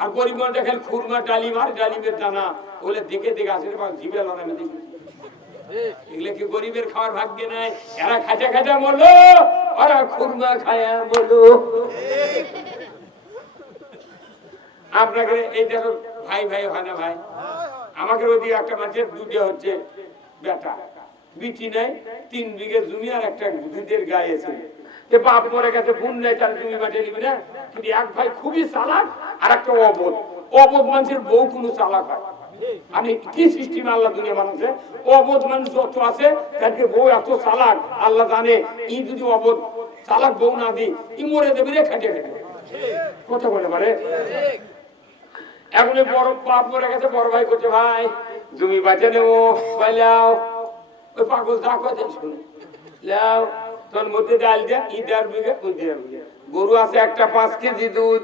আর গরিব মানুষ দেখেন খুরমা ডালিম আর ডালিমের দানা ওগুলো দেখে দেখে আসে জিভে লড়ানো দেখি এগুলো কি গরিবের খাওয়ার ভাগ্যে নাই এরা খাটা খাটা বলো ওরা খুরমা খায়া বলো আপনাকে এইটা তো ভাই ভাই হয় না ভাই আমাকে ওদিকে একটা মাছের দুটো হচ্ছে বেটা বিটি নাই 3 বিঘে জমি আর একটা দুধের গায়ে আছে বাপ মরে গেছে বোন নাই তার জমি বাটে নিবি না কিন্তু এক ভাই খুবই চালাক আর একটা অবোধ অবোধ মানুষের বউ কোনো চালাক হয় আমি কি সিস্টেম আল্লাহ দুনিয়া বানাচ্ছে অবোধ মানুষ যত আছে তাকে বউ এত চালাক আল্লাহ জানে ই যদি অবোধ চালাক বউ না দিই ই মরে দেবে রে খাটে খাটে কথা বলে পারে এখন বড় বাপ মরে গেছে বড় ভাই করছে ভাই জমি বাঁচে নেবো পাইলাও ওই পাগল যা কথা শুনে লাও তোর মধ্যে ডাল দেয়া ই 1.5 বিঘা ওই 1.5 বিঘা গরু আছে একটা 5 কেজি দুধ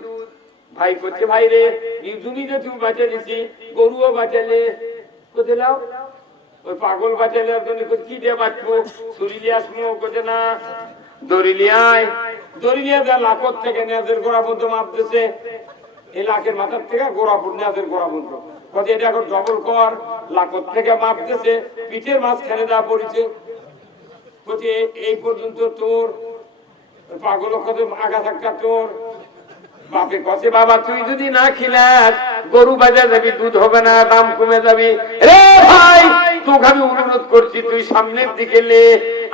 ভাই করছে ভাই রে এই জমিতে তুমি বাঁচে দিছি গরুও বাঁচালে কোথায় লাও ওই পাগল বাঁচালে কি দিয়ে বাঁচবো ছুরি দিয়ে আসবো করছে না দড়ি লিয়ে যা লাখত থেকে নেদের গোড়া বন্ধ মাপতেছে এই লাখের মাথার থেকে গোড়া পড় নেদের গোড়া বন্ধ কত এটা এখন ডবল কর লাখত থেকে মাপতেছে পিঠের মাঝখানে যা পড়েছে বলছে এই পর্যন্ত তোর পাগল কত আগা থাকা তোর বাপে কছে বাবা তুই যদি না খিলাস গরু বাজার যাবি দুধ হবে না দাম কমে যাবি রে ভাই তোকে আমি অনুরোধ করছি তুই সামনের দিকে লে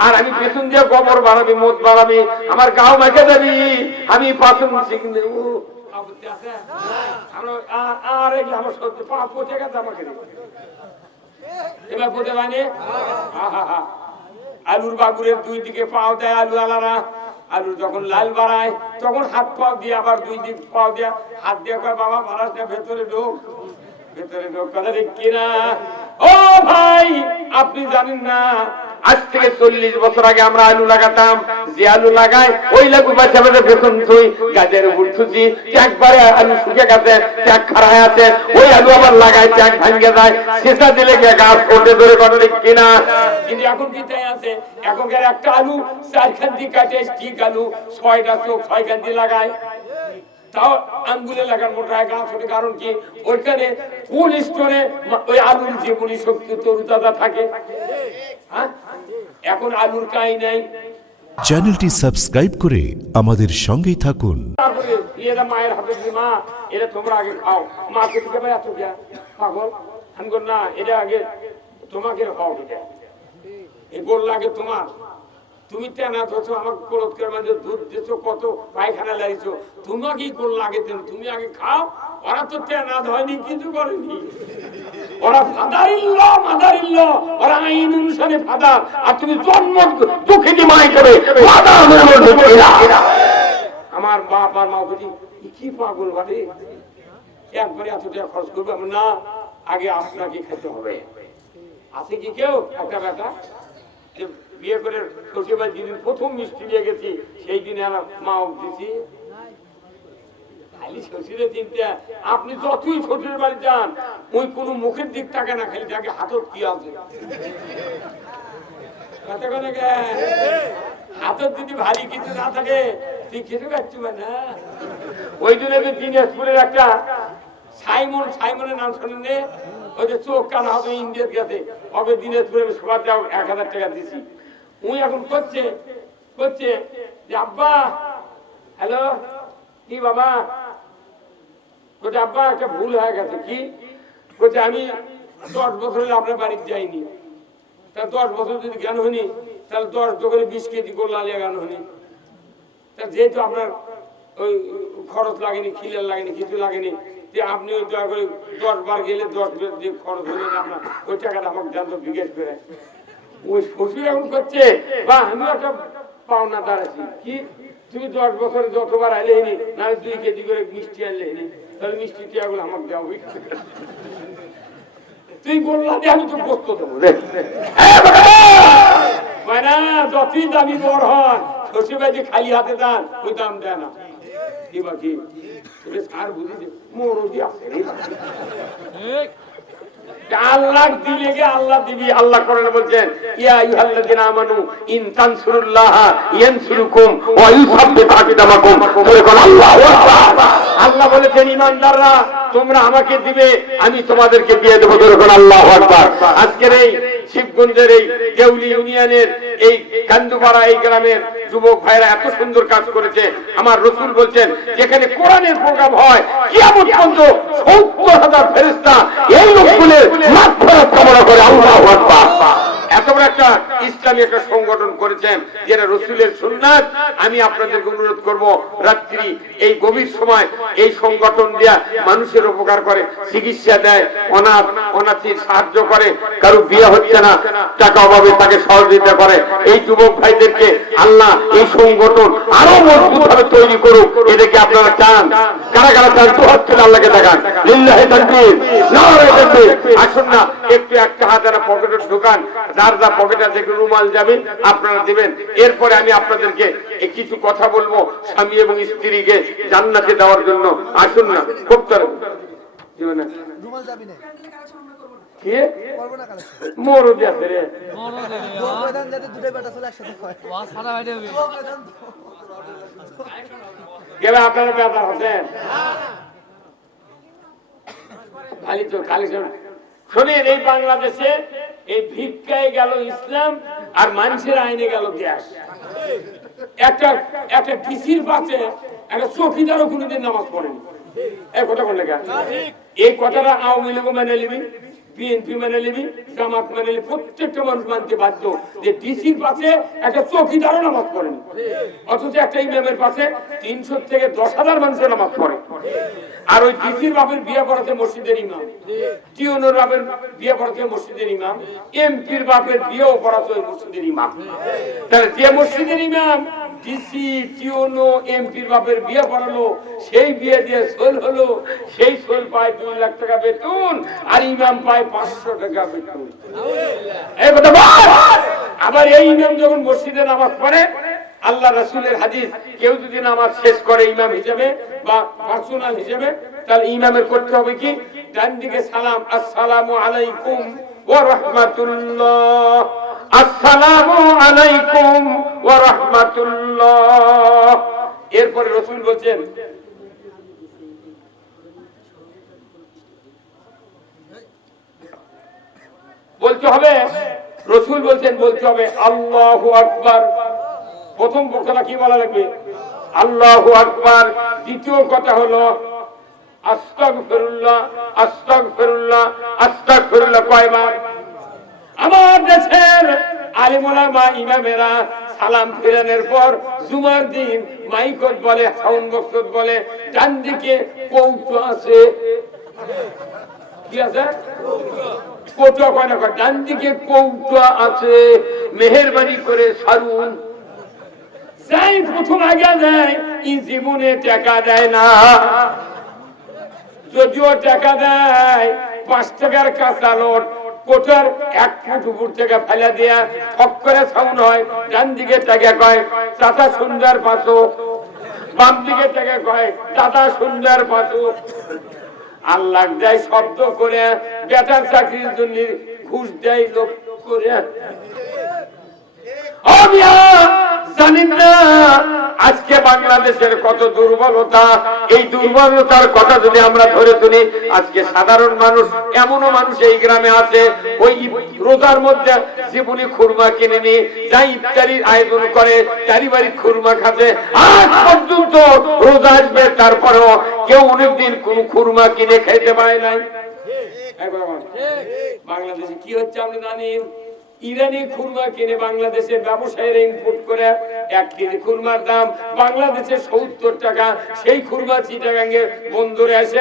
আর আমি পেছন দিয়ে গোবর বাড়াবি মদ বাড়াবি আমার গাও মাকে যাবি আমি পাথর শিখ নেব আর আমার সত্যি পা পচে গেছে আমাকে এবার পচে মানে আলুর বাগুরের 2 দিকে পাও দেয় আলু আলারা আলু যখন লাল বাড়ায় তখন হাত পাও দিয়ে আবার 2 দিক পাও দিয়ে হাত দিয়ে কয় বাবা মারাস না ভেতরে ঢোক কথা ঠিক কিনা ও ভাই আপনি জানেন না আজ থেকে 40 বছর আগে আমরা আলু লাগাতাম যে আলু লাগাই ওই লাগু বাচ্চা আমাদের বেতন থুই গাছের উপর থুচি একবারে আলু শুকে গেছে চাক খারাপ আছে ওই আলু আবার লাগাই চাক ভাঙে যায় শেষা দিলে গিয়ে গাছ করতে ধরে কথা ঠিক কিনা কিন্তু এখন কি চাই আছে এখনকার একটা আলু 4 খান্তি কাটে ঠিক আলু 6টা চোখ 6 খান্তি লাগায় তাও আঙ্গুলে লাগার মোটা গাছ ওঠে কারণ কি ওইখানে কোল্ড স্টোরে ওই আলুর যে বলি শক্তি তরুতাজা থাকে হ্যাঁ এখন আলুর কাই নাই চ্যানেলটি সাবস্ক্রাইব করে আমাদের সঙ্গেই থাকুন তারপরে এরা মায়ের হাতে মা এরা তোমরা আগে খাও মা কে দিকে ভাই এত পাগল আমি বল না এটা আগে তোমাকে খাও এটা এই বলল আগে তোমার তুমি তেনা ধরছো আমার কোলত করে মানে দুধ দিছো কত পায়খানা লাগিয়েছো তোমাকেই কোল লাগে তুমি আগে খাও ওরা তো তেনা হয়নি কিছু করেনি ওরা মাদারিল্ল ওরা আইন অনুসারে ফাদার আর তুমি জন্ম দুঃখিনী মাই করে আমার বাপ আর মা বলি কি পাগল বাড়ি একবারে এত টাকা খরচ করবে না আগে আপনাকে খেতে হবে আছে কি কেউ একটা বেটা বিয়ে করে শ্বশুরবাড়ি যেদিন প্রথম মিষ্টি দিয়ে গেছি সেই দিনে আমার মা দিছি খালি শ্বশুরের চিন্তা আপনি যতই শ্বশুরের বাড়ি যান ওই কোন মুখের দিক থাকে না খালি তাকে হাতত কি আছে হাতত যদি ভারী কিছু না থাকে তুই খেতে পারছি না ওই দিনে দিনাজপুরের একটা সাইমনের নাম শোনেন ওই যে চোখ কানা হবে ইন্ডিয়ার কাছে ওকে দিনাজপুরে সবার যাও 1000 টাকা দিছি উনি এখন করছে যে আব্বা হ্যালো কি বাবা বলছে আব্বা একটা ভুল হয়ে গেছে কি বলছে আমি 10 বছর আপনার বাড়িতে যাইনি তাহলে 10 বছর যদি জ্ঞান হয়নি তাহলে 10 দোকানে 20 কেজি গোল লালিয়া জ্ঞান হয়নি তা যেহেতু আপনার ওই খরচ লাগেনি খিলের লাগেনি কিছু লাগেনি যে আপনি ওই দয়া করে 10 বার গেলে 10 যে খরচ হলেন আপনার ওই টাকাটা আমাকে জানতো জিজ্ঞেস করে ওই শ্বশুর এখন করছে বা আমি একটা পাওনা দাঁড়াচ্ছি কি তুমি 10 বছরে যতবার আইলে নি না 2 কেজি করে মিষ্টি আনলে নি তাহলে মিষ্টি টিয়াগুলো আমাকে দেওয়া তুই বললা যে আমি তো বসত দেবো না যতই দামি বড় হন শ্বশুর বাড়ি খালি হাতে দান ওই দাম দেয় না কি বাকি সার বুঝি মরদি আছে আল্লাহ দিলে গে আল্লাহ দিবি আল্লাহ কোরআনে বলছেন ইয়া আইয়ুহাল্লাযিনা আমানু ইন তানসুরুল্লাহ ইয়ানসুরুকুম ওয়া ইউসাব্বিত আকদামাকুম বলে কোন আল্লাহু আকবার আল্লাহ বলেছেন ইমানদাররা তোমরা আমাকে দিবে আমি তোমাদেরকে দিয়ে দেবো। যখন আল্লাহু আকবার। আজকের এই শিবগঞ্জের এই দেউলি ইউনিয়নের এই কান্দুপাড়া এই গ্রামের যুবক ভাইরা এত সুন্দর কাজ করেছে। আমার রাসূল বলছেন যেখানে কোরআনের প্রোগ্রাম হয় কিয়ামত পর্যন্ত ৭০,০০০ ফেরেশতা এই লোকগুলোর মাগফিরাত কামনা করে। আল্লাহু আকবার। এত বড় একটা ইসলামী একটা সংগঠন করেছেন যেটা রাসূলের সুন্নাত। আমি আপনাদেরকে অনুরোধ করব রাত্রি এই গভীর সময় এই সংগঠন দিয়া মানুষের উপকার করে, চিকিৎসা দেয়, অনাথীর সাহায্য করে, কারো বিয়ে হচ্ছে না টাকা অভাবে তাকে সহযোগিতা করে। এই যুবক ভাইদেরকে আল্লাহ এই সংগঠন আরো মজবুত ভাবে তৈরি করুক। এটাকে আপনারা চান? কারা কারা চান? তো হচ্ছে আল্লাহকে দেখান। লিল্লাহি তাকবীর, নারায়ে তাকবীর। আসুন না একটু একটা হাজার পকেটে ঢোকান, যার যা পকেটে আছে একটু রুমাল যাবেন আপনারা দিবেন। এরপরে আমি আপনাদেরকে কিছু কথা বলবো স্বামী এবং স্ত্রীকে জান্নাতে দেওয়ার জন্য। আসুন না খুব তার রুমাল যাবি না কি করব না কালেকশন মোরো দিয়া রে দোয়া প্রধান যাতে দুটো বেটা চলে একসাথে হয় ওয়া সারা ভাই দেবে দোয়া প্রধান গেলে আপনারা ব্যাপার আছেন খালি তো খালি শোনেন। এই বাংলাদেশে এই ভিক্ষায় গেল ইসলাম আর মানুষের আইনে গেল দেশ। একটা একটা ডিসির পাশে একটা চৌকিদারও কোনোদিন নামাজ পড়েনি। এই কথা কোন লেখা? এই কথাটা আওয়ামী লীগ মেনে নিবি, বিএনপি মেনে নিবি, জামাত মেনে নিবি, প্রত্যেকটা মানুষ মানতে বাধ্য যে ডিসির পাশে একটা চৌকিদারও নামাজ পড়েনি। অথচ একটা ইমামের পাশে ৩০০ থেকে ১০,০০০ মানুষের নামাজ পড়ে। আর ওই ডিসির বাপের বিয়ে পড়াতে মসজিদের ইমাম, টিউনোর বাপের বিয়ে পড়াতে মসজিদের ইমাম, এমপির বাপের বিয়েও পড়াতে ওই মসজিদের ইমাম। তাহলে যে মসজিদের ইমাম ডিসি টিউনো এমপির বাপের বিয়ে পড়ালো, সেই বিয়ে দিয়ে সোল হলো, সেই সোল পায় ২ লাখ টাকা বেতন আর ইমাম পায় ৫০০ টাকা বেতন। এই কথা বল। আবার এই ইমাম যখন মসজিদে নামাজ পড়ে, আল্লাহ রাসূলের হাদিস, কেউ যদি নামাজ শেষ করে ইমাম হিসেবে বা পার্সোনাল হিসেবে, তাহলে ইমামের করতে হবে কি? ডান দিকে সালাম, আসসালামু আলাইকুম ওয়া রাহমাতুল্লাহ, আসসালামু আলাইকুম ওয়া রাহমাতুল্লাহ। এরপরে রাসূল বলেন বলতে হবে, রাসূল বলেন বলতে হবে আল্লাহু আকবার। প্রথম কথা কি বলা লাগবে? আল্লাহু আকবার। দ্বিতীয় কথা হলো আস্তাগফিরুল্লাহ, আস্তাগফিরুল্লাহ, আস্তাগফিরুল্লাহ। কয়বার? আমার দেশের আলেম ওলামা ইমামেরা সালাম ফিরানোর পর জুমার দিন মাইকত বলে, সাউন্ড বক্সত বলে, ডান দিকে কৌটো আছে, কি আছে? কৌটো কয় না, ডান দিকে কৌটো আছে, মেহেরবানি করে সারুন। যাই প্রথম আগে দেয় এই জীবনে টাকা দেয় না, যদিও টাকা দেয় ৫ টাকার কাঁচা নোট কোটার ১ ফুট উপর থেকে ফেলে দিয়া ঠক করে সাউন্ড হয়। ডান দিকে টাকা কয় চাচা সুন্দর পাঁচো, বাম দিকে টাকা কয় দাদা সুন্দর পাঁচো। আল্লাহ দেয় শব্দ করে, বেটার চাকরির জন্য ঘুষ দেয় লোক করে। জানেন না আজকে বাংলাদেশের কত দুর্বলতা? এই দুর্বলতার কথা যদি আমরা ধরে তুলি, আজকে সাধারণ মানুষ, এমনও মানুষ এই গ্রামে আছে ওই রোজার মধ্যে জীবনী খুরমা কিনে নিয়ে যাই ইফতারির আয়োজন করে, তারই বাড়ি খুরমা খাচ্ছে। আজ পর্যন্ত রোজা আসবে তারপরেও কেউ অনেকদিন কোন খুরমা কিনে খাইতে পারে নাই। বাংলাদেশে কি হচ্ছে আপনি জানেন? ইরানি খুরমা কিনে বাংলাদেশের ব্যবসায়ীরা ইম্পোর্ট করে। 1 কেজি খুরমার দাম বাংলাদেশে ৭০ টাকা। সেই খুরমা চিটাগাঙ্গে বন্দরে আসে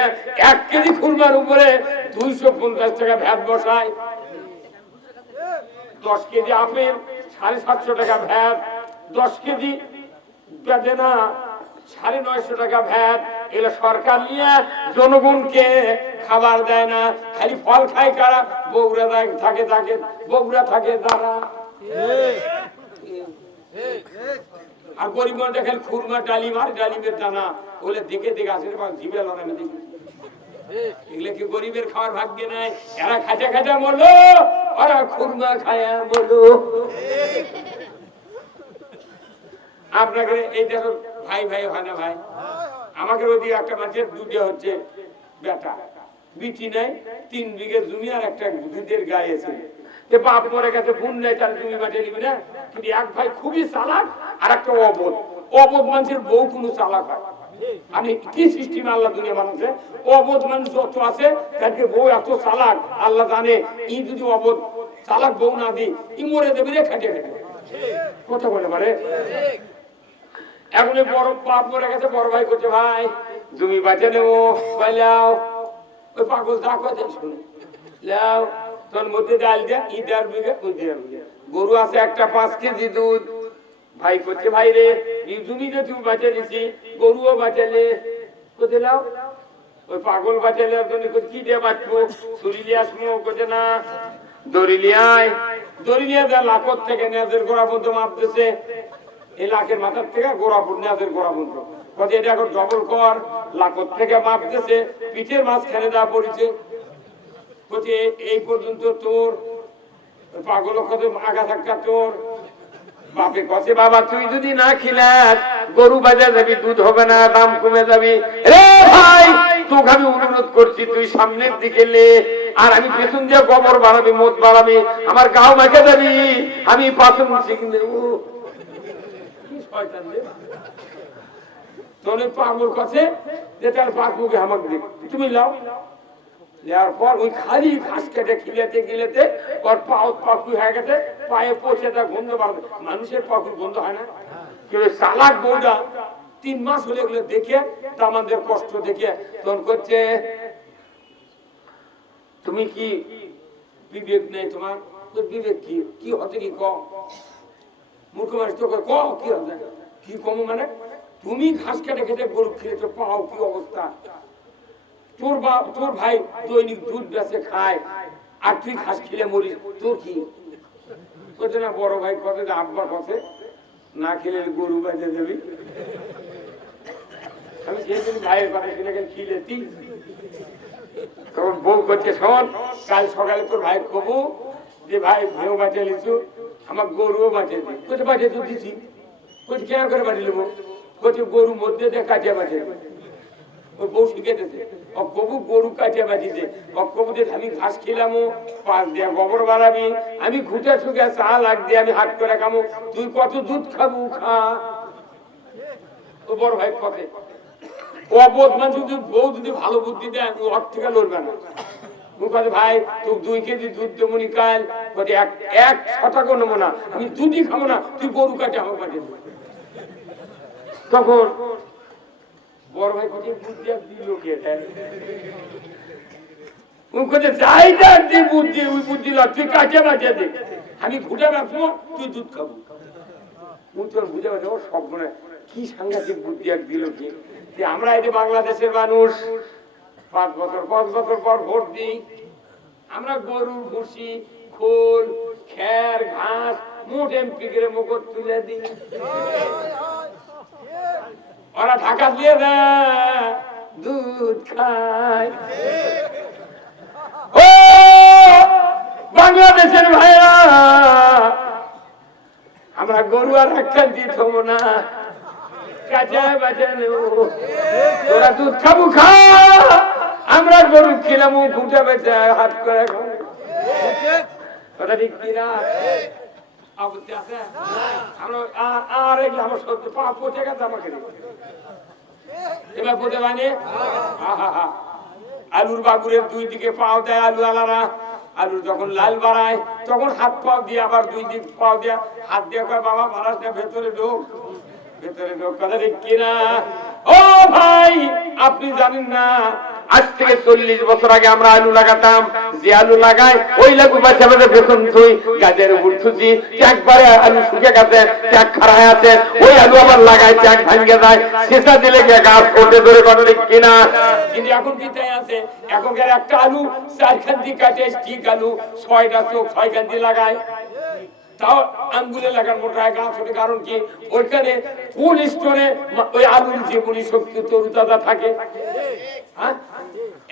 1 কেজি খুরমার উপরে 250 টাকা ভ্যাট বসায়। 10 কেজি আপেল 750 টাকা ভ্যাট, 10 কেজি বেদানা 950 টাকা ভ্যাট। এগুলো সরকার নিয়ে জনগণকে খাবার দেয় না, খালি ফল খায় কারা? বগুড়া থাকে থাকে, বগুড়া থাকে যারা। আর গরিব মানুষ খালি খুরমা ডালিম আর ডালিমের দানা, ওগুলো দেখে দেখে আসে জিভে লড়াই না দেখি। এগুলো কি গরিবের খাওয়ার ভাগ্যে নাই? এরা খাজা খাজা বলো, ওরা খুরমা খায়া বলো। আপনাকে এই দেখো ভাই ভাই হয় না ভাই? আমাকে ওদিকে একটা মানুষের দুটো হচ্ছে বেটা, বিটি নাই, 3 বিঘে জমি আর একটা দুধের গায়ে আছে। বাপ মরে গেছে, বোন নাই, তার জমি বাটে নিবি না। কিন্তু এক ভাই খুবই চালাক আর একটা অবোধ। অবোধ মানুষের বউ কোনো চালাক হয়। আমি কি সিস্টেম আল্লাহ দুনিয়া বানাচ্ছে, অবোধ মানুষ যত আছে তাকে বউ এত চালাক আল্লাহ জানে। ই যদি অবোধ চালাক বউ না দিই, ই মরে দেবে রে খাটে খাটে। কথা বলে পারে। এখন বড় বাপ মরে গেছে, বড় ভাই করছে ভাই জমি বাঁচে নেবো, পাইলাও ওই পাগল তা কথা শুনে লাও তোর মধ্যে ডাল দিয়া ই 1.5 বিঘা ওই 1.5 বিঘা গরু আছে একটা 5 কেজি দুধ। ভাই করছে ভাই রে এই জমিতে তুই বাঁচে দিছি, গরুও বাঁচালে কোথায় লাও। ওই পাগল বাঁচালে কি দিয়ে বাঁচবো, ছুরি দিয়ে আসবো করছে না, দড়ি লিয়ায়। দড়ি লিয়া যা লাখত থেকে নেজের গোড়া পর্যন্ত মাপতেছে, এই লাখের মাথার থেকে গোড়া নেজের গোড়া পর্যন্ত কথা এটা এখন ডবল কর। লাখত থেকে মাপতেছে, পিঠের মাঝখানে যা পড়েছে বলছে এই পর্যন্ত তোর। পাগল কত আগা থাকা তোর বাপে কছে বাবা তুই যদি না খিলাস গরু বাজার যাবি, দুধ হবে না, দাম কমে যাবি। রে ভাই তোকে আমি অনুরোধ করছি তুই সামনের দিকে লে, আর আমি পেছন দিয়ে গোবর বাড়াবি, মদ বাড়াবি, আমার গাও মাকে যাবি, আমি পাথর শিখ নেব। কি শয়তান রে তোর পাগল কাছে যে তার পাক মুখে আমাকে দেখ, তুমি লাও। দেওয়ার পর ওই খালি ঘাস কেটে খিলেতে গিলেতে ওর পাকু হয়ে গেছে, পায়ে পচে তার গন্ধ বাড়বে। মানুষের পাকুর গন্ধ হয় না, কিন্তু চালাক বউটা 3 মাস হলে এগুলো দেখে আমাদের কষ্ট দেখে তখন করছে তুমি কি বিবেক নেই তোমার? তোর বিবেক কি কি হতে কি কম মূর্খ মানুষ তো ক কি হতে কি কম মানে তুমি ঘাস কেটে খেতে গরু খেয়েছো, পাও কি অবস্থা। তোর বাপ তোর ভাই দৈনিক দুধ বেচে খায় আর তুই ঘাস খেলে মরিস, তোর কি করছে না? বড় ভাই কথা আব্বার পথে না খেলে গরু বেঁচে যাবি। আমি সেদিন ভাইয়ের কথা শুনে খিলেছি, তখন বউ করছে শোন কাল সকালে তোর ভাই কবু যে ভাই ভাইও বাঁচিয়ে লিছু, আমার গরুও বাঁচিয়ে দিই। কোথায় বাঁচিয়ে তুই দিছি? কোথায় কেন করে বাঁচিয়ে নেবো? কোথায় গরু মধ্যে দিয়ে কাটিয়ে বাঁচিয়ে দেবো। ওই বউ শিখে দিতে কবু গরু কাটিয়ে বাঁচিয়ে দে, কবুতে আমি ঘাস খেলামো, পাশ দিয়ে গোবর বাড়াবি, আমি ঘুটে ছুটে চা লাগ দিয়ে আমি হাত করে খামো, তুই কত দুধ খাবো খা। ও বড় ভাই পথে অবোধ মানুষ যদি বউ যদি ভালো বুদ্ধি দেয় ওর থেকে লড়বে না। ভাই তুই 2 কেজি দুধ দেবো নি কাল, এক শতাংশ নেবো না, আমি দুধই খাবো না, তুই গরু কাটে আমার পাঠিয়ে দেবো। তখন বড় ভাই কোথায় বুদ্ধি আর দিল কে যাইটা দিন বুদ্ধি, ওই বুদ্ধি তুই কাটে বাঁচিয়ে দে, আমি ঘুটে বাঁচবো, তুই দুধ খাবো। বুঝে বাঁচবো সব মনে কি সাংঘাতিক বুদ্ধি আর দিল কি। আমরা এই যে বাংলাদেশের মানুষ 5 বছর পর ভোট দিই, আমরা গরু ভুসি খোল খের ঘাস মোট এমপি করে মুকুট তুলে দিই, ওরা ঢাকা দিয়ে দেয় দুধ খায়। ও বাংলাদেশের ভাইরা আমরা গরু আর একটা দিত না, তোরা দুধ খাবো খা, আমরা গরু খেলাম ঘুটে বেঁচে হাত করে খাবো। কথা ঠিক কিনা? আর আমার সত্যি পা পচে গেছে আমাকে এবার পচে বানিয়ে আলুর বাগুরের 2 দিকে পাও দেয় আলু আলারা, আলু যখন লাল বাড়ায় তখন হাত পাও দিয়ে আবার 2 দিক পাও দিয়ে হাত দিয়ে কয় বাবা মারাস না, ভেতরে ঢোক ভেতরে ঢোক। কথা ঠিক কিনা? ও ভাই আপনি জানেন না আজ থেকে 40 বছর আগে আমরা আলু লাগাতাম, যে আলু লাগাই ওই লাগু বাচ্চা বাচ্চা বেতন থুই গাছের উপর থুচি, একবারে আলু শুকে গেছে, ট্যাগ খারাপ আছে, ওই আলু আবার লাগাই ট্যাগ ভাঙে যায়, শেষা দিলে গিয়ে গাছ ওঠে ধরে। কথা ঠিক কিনা? কিন্তু এখন কি তাই আছে, এখনকার একটা আলু 4 খান্তি কাটে, ঠিক আলু 6টা চোখ 6 খান্তি লাগায়, তাও আঙ্গুলে লাগার মোটা গাছ ওঠে। কারণ কি ওইখানে কোন স্তরে ওই আলুর জীবনী শক্তি তরুতাজা থাকে। হ্যাঁ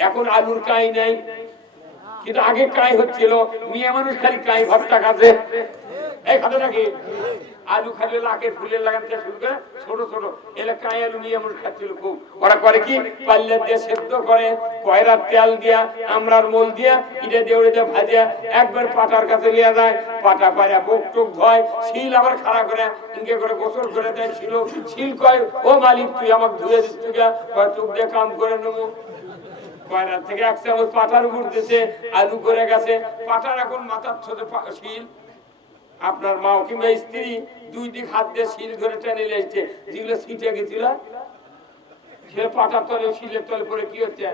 এখন আলুর কাই নাই, কিন্তু আগে কাই হচ্ছিল, মেয়ে মানুষ খালি কাই ভর্তা খাচ্ছে, এই খাতে নাকি আলু খালি লাকে ফুলের লাগান থেকে শুরু করে ছোট ছোট এলাকায় আলু নিয়ে এমন খাচ্ছিল খুব। ওরা করে কি পাল্লা দিয়ে সেদ্ধ করে, কয়রার তেল দিয়া, আমরার মোল দিয়া, ইটা দিয়ে ওটা দিয়ে ভাজিয়া একবার পাটার কাছে নিয়ে যায়, পাটা পায়া বুক টুক ধয়, শিল আবার খাড়া করে ইনকে করে গোসল করে দেয়। শিল কয় ও মালিক তুই আমাকে ধুয়ে দিচ্ছ গা, কয় টুক দিয়ে কাম করে নেবো। কয়রার থেকে এক চামচ পাটার উপর দিয়েছে, আলু করে গেছে, পাটার এখন মাথার ছোট শিল। আপনার মা কিংবা স্ত্রী দুই দিক হাত দিয়ে শিল ধরে টেনে নিয়ে এসছে, যেগুলো ছিটে গেছিল সে পাটার তলে শিলের তলে পরে কি হচ্ছে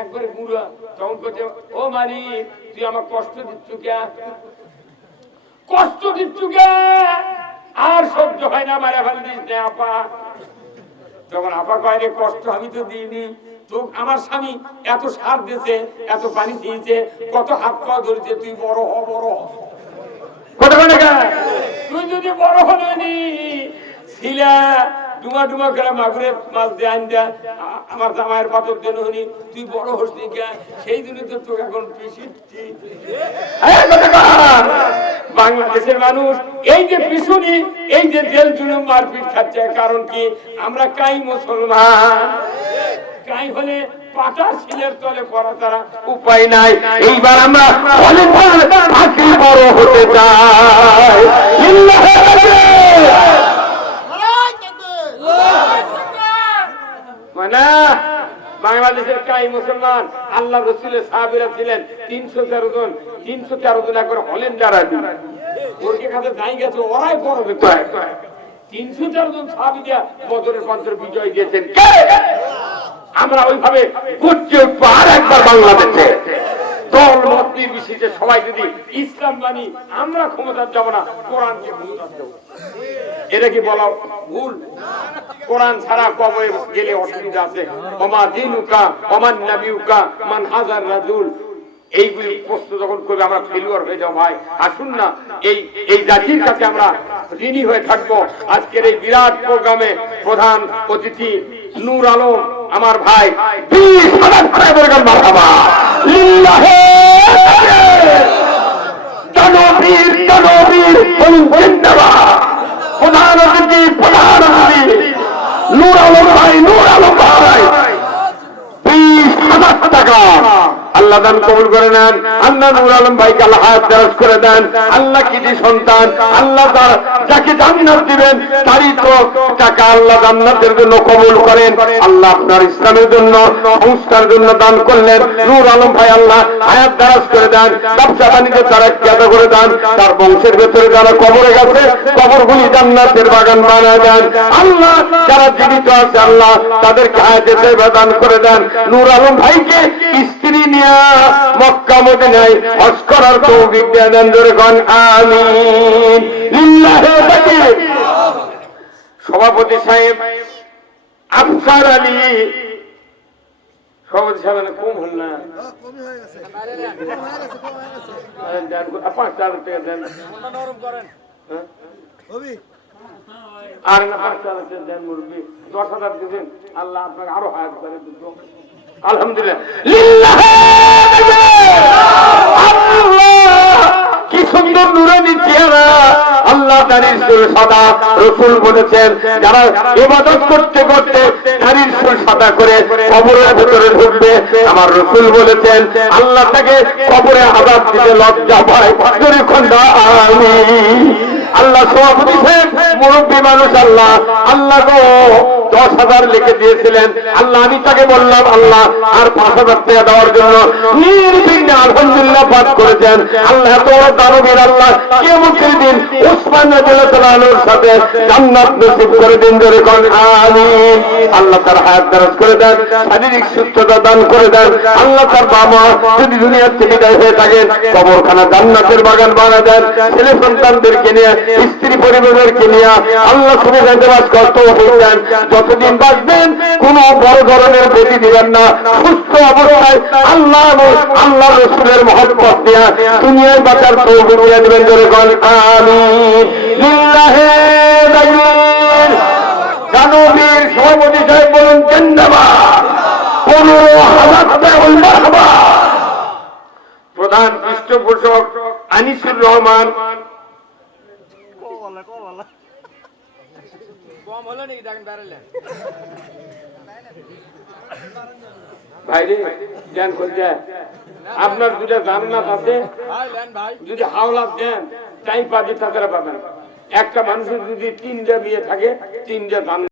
একবারে গুঁড়া। তখন করছে ও মালিক তুই আমার কষ্ট দিচ্ছ কে, কষ্ট দিচ্ছ কে, আর সহ্য হয় না, মারা ফেলে দিস না আপা। তখন আপা কয় রে কষ্ট আমি তো দিইনি, তো আমার স্বামী এত সার দিয়েছে, এত পানি দিয়েছে, কত হাত পা ধরেছে, তুই বড় হ বড় হ। তুই যদি বড় হলি ছিলা ডুমা ডুমা করে মাগুরের মাছ দিয়ে আন দেয়া আমার জামাইয়ের পাথর দেন হনি, তুই বড় হসনি কে, সেই দিনে তো তোকে এখন পিছিয়ে। বাংলাদেশের মানুষ এই যে পিছুনি, এই যে জেল জুলুম মারপিট খাচ্ছে, কারণ কি আমরা কাই মুসলমান, কাই হলে পাটা শিলের তলে পড়া তারা উপায় নাই। এইবার আমরা বড় হতে চাই। মানে বাংলাদেশের কাই মুসলমান, আল্লাহ রসুলের সাহাবীরা ছিলেন 313 জন, 313 জন একবার হলেন যারা ওরকে কাছে যাই গেছে, ওরাই পড়বে। 313 জন সাহাবী দিয়া বদরের পঞ্চর বিজয় দিয়েছেন। আমরা ওইভাবে গর্জে উঠবো আর একবার বাংলাদেশে, দল মত নির্বিশেষে সবাই যদি ইসলাম মানি, আমরা ক্ষমতা যাব না, কোরআনকে ক্ষমতা দেব। এটা কি বলা ভুল? কোরআন ছাড়া কবরে গেলে অসুবিধা আছে। ওমা দিনুকা ওমান নাবিউকা মান হাজার রাজুল, এইগুলি প্রশ্ন যখন করবে আমরা ফেলিওর হয়ে যাও। ভাই আসুন না এই জাতির কাছে আমরা ঋণী হয়ে থাকবো। আজকের এই বিরাট প্রোগ্রামে প্রধান অতিথি নূর আলম আমার ভাই, প্রধান অতিথি নূর আলম ভাই, নূর আলম ভাই 20,000 টাকা আল্লাহ দান কবুল করে নেন। আল্লাহ নূর আলম ভাইকে আল্লাহ হায়াত দারাজ করে দেন। আল্লাহ কৃতি সন্তান, আল্লাহ যাকে জান্নাত দিবেন তারই তো টাকা আল্লাহ জান্নাতের জন্য কবুল করেন। আল্লাহ আপনার ইসলামের জন্য, সংস্কার জন্য দান করলেন। নূর আলম ভাই আল্লাহ হায়াত দারাজ করে দেন, ব্যবসা বাণিজ্য তারা জ্ঞাত করে দেন। তার বংশের ভেতরে যারা কবরে গেছে কবরগুলি জান্নাতের বাগান বানায় দেন। আল্লাহ যারা জীবিত আছে আল্লাহ তাদেরকে হায়াতে তাইয়্যিবা দান করে দেন। নূর আলম ভাইকে স্ত্রী নিয়ে মক্কা মদিনায় হজ করার তৌফিক দেন। জোরেগণ আমিন। লিল্লাহি তাকবীর। সভাপতি সাহেব আফসার আলী, সভাপতি সাহেব কম হল না, কমই হয়ে গেছে, 5,000 টাকা দেন আর না 5,000 টাকা দেন মুরব্বী, 10,000 দিবেন। আল্লাহ আপনাকে আরো হায়াত করে দিত। আলহামদুলিল্লাহ। কি সুন্দর নুরানি চেহারা, আল্লাহ দাড়ির চুল সাদা। রাসূল বলেছেন যারা ইবাদত করতে করতে দাড়ির চুল সাদা করে কবরের ভিতরে ঢুকবে, আমার রাসূল বলেছেন আল্লাহ তাকে কবরে আযাব দিতে লজ্জা পায়। আমিন। আল্লাহ সভাপতি সাহেব মুরব্বী মানুষ, আল্লাহ আল্লাহ গো 10,000 লিখে দিয়েছিলেন। আল্লাহ আমি তাকে বললাম আল্লাহ আর 5,000 টাকা দেওয়ার জন্য নির্বিঘ্নে আলহামদুলিল্লাহ পাঠ করেছেন। আল্লাহ তোমার দানবীর আল্লাহ কিয়ামতের দিন উসমান রাদিয়াল্লাহু আনহুর সাথে জান্নাত নসিব করে দিন। জোরে কোন আমিন। আল্লাহ তার হায়াত দারাজ করে দেন, শারীরিক সুস্থতা দান করে দেন। আল্লাহ তার বাবা যদি দুনিয়া থেকে বিদায় হয়ে থাকেন কবরখানা জান্নাতের বাগান বানিয়ে দেন। ছেলে সন্তানদেরকে নিয়ে, স্ত্রী পরিবারকে নিয়ে আল্লাহ সুবিধা দেওয়ার কষ্ট দেন। যতদিন বাঁচবেন কোন বড় ধরনের বেদি দিবেন না, সুস্থ অবস্থায় আল্লাহ আল্লাহ রসুলের মহব্বত দিয়া দুনিয়ায় বাঁচার তৌফিক দিয়ে দিবেন। জোরে বল আমিন। লিল্লাহি তাকবীর। দানবীর সভাপতি সাহেব বলুন জিন্দাবাদ। 15,000 টাকা মারহাবা। প্রধান পৃষ্ঠপোষক আনিসুর রহমান ভাইরে জ্ঞান করতে আপনার দুটা জান্নাত আছে যদি হাওলাত দেন টাইম পাবি তাছাড়া পাবেন একটা মানুষের যদি 3টা বিয়ে থাকে 3টা জান্নাত